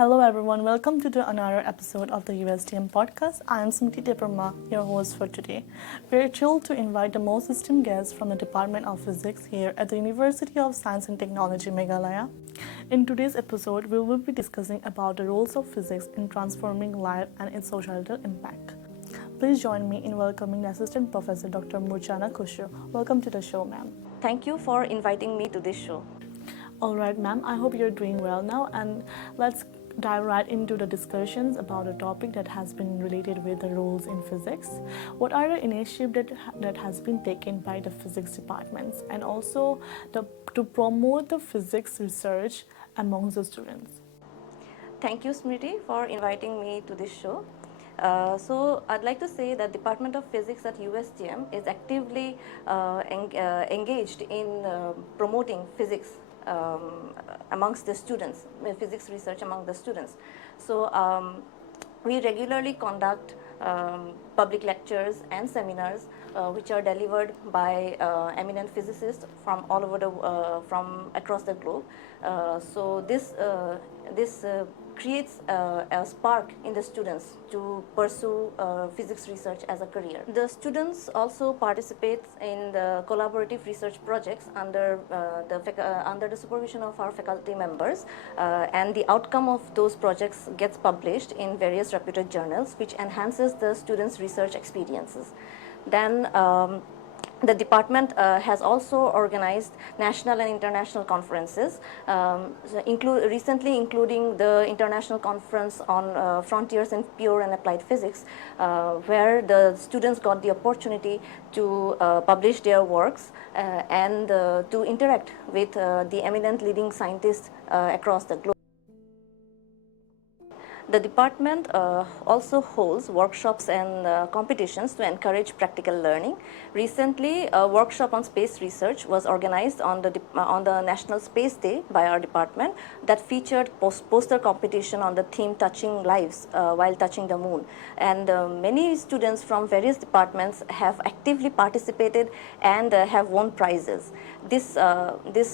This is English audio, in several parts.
Hello everyone, welcome to another episode of the USTM Podcast. I am Smriti Debbarma, your host for today. We are thrilled to invite the most esteemed guests from the Department of Physics here at the University of Science and Technology, Meghalaya. In today's episode, we will be discussing about the roles of physics in transforming life and its societal impact. Please join me in welcoming the Assistant Professor Dr. Murchana Khusroo. Welcome to the show, ma'am. Thank you for inviting me to this show. All right, ma'am, I hope you're doing well now, and let's dive right into the discussions about a topic that has been related with the roles in physics. What are the initiatives that has been taken by the physics departments and also to promote the physics research amongst the students? Thank you, Smriti, for inviting me to this show. I'd like to say that Department of Physics at USTM is actively engaged in promoting physics amongst the students, physics research among the students. We regularly conduct public lectures and seminars which are delivered by eminent physicists from all over from across the globe. This creates a spark in the students to pursue physics research as a career. The students also participate in the collaborative research projects under the supervision of our faculty members, and the outcome of those projects gets published in various reputed journals, which enhances the students' research experiences. Then the department has also organized national and international conferences, recently including the International Conference on Frontiers in Pure and Applied Physics, where the students got the opportunity to publish their works and to interact with the eminent leading scientists across the globe. The department also holds workshops and competitions to encourage practical learning. Recently, a workshop on space research was organized on the National Space Day by our department that featured poster competition on the theme Touching Lives while touching the moon. And many students from various departments have actively participated and have won prizes. This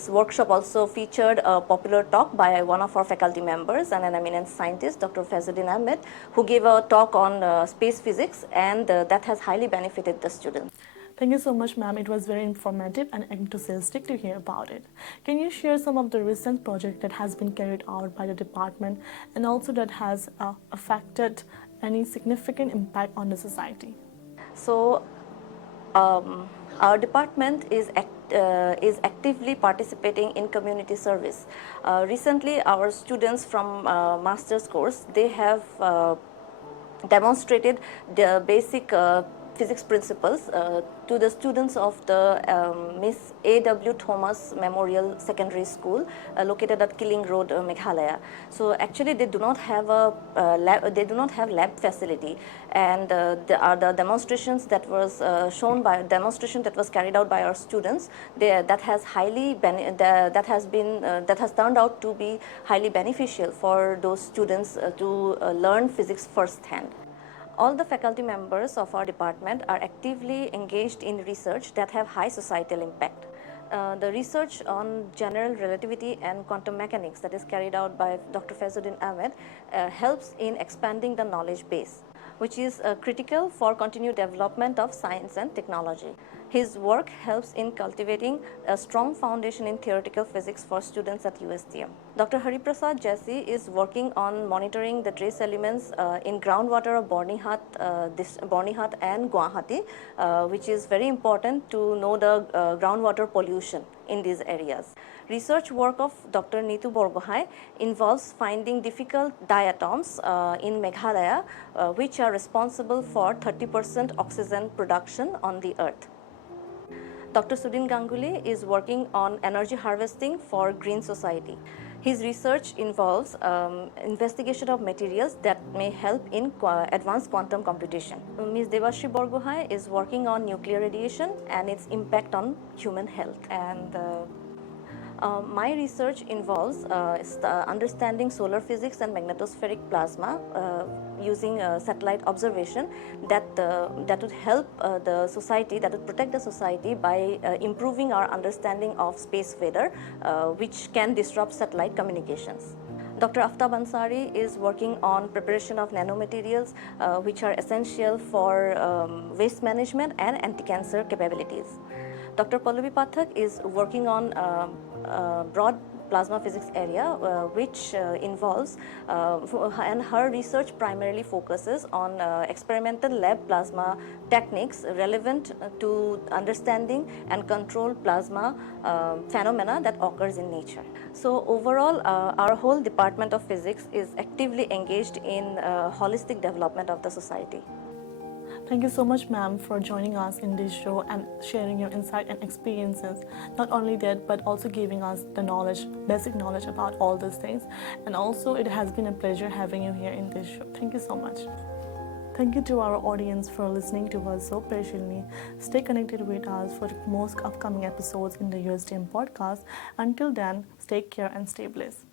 workshop also featured a popular talk by one of our faculty members and an eminent scientist, Dr. Ahmed, who gave a talk on space physics, and that has highly benefited the students. Thank you so much, ma'am. It was very informative and enthusiastic to hear about it. Can you share some of the recent project that has been carried out by the department and also that has affected any significant impact on the society? So, our department is actively participating in community service. Recently, our students from master's course, they have demonstrated the basic physics principles to the students of the Miss A.W. Thomas Memorial Secondary School located at Killing Road, Meghalaya. So actually, they do not have a lab facility, and the demonstrations that was demonstration that was carried out by our students, that has turned out to be highly beneficial for those students to learn physics firsthand. All the faculty members of our department are actively engaged in research that have high societal impact. The research on general relativity and quantum mechanics that is carried out by Dr. Ahmed helps in expanding the knowledge base, which is critical for continued development of science and technology. His work helps in cultivating a strong foundation in theoretical physics for students at USTM. Dr. Hariprasad Jesse is working on monitoring the trace elements in groundwater of Bornihat and Guwahati, which is very important to know the groundwater pollution in these areas. Research work of Dr. Neetu Borgohai involves finding difficult diatoms in Meghalaya, which are responsible for 30% oxygen production on the earth. Dr. Sudin Ganguly is working on energy harvesting for Green Society. His research involves investigation of materials that may help in advanced quantum computation. Ms. Devashri Borgohai is working on nuclear radiation and its impact on human health. And my research involves understanding solar physics and magnetospheric plasma using satellite observation that would help the society, that would protect the society by improving our understanding of space weather, which can disrupt satellite communications. Dr. Aftab Ansari is working on preparation of nanomaterials which are essential for waste management and anti-cancer capabilities. Dr. Pallavi Pathak is working on broad plasma physics area which involves and her research primarily focuses on experimental lab plasma techniques relevant to understanding and control plasma phenomena that occurs in nature. So overall our whole department of physics is actively engaged in holistic development of the society. Thank you so much, ma'am, for joining us in this show and sharing your insight and experiences. Not only that, but also giving us the knowledge, basic knowledge about all these things. And also, it has been a pleasure having you here in this show. Thank you so much. Thank you to our audience for listening to us so patiently. Stay connected with us for most upcoming episodes in the USTM podcast. Until then, take care and stay blessed.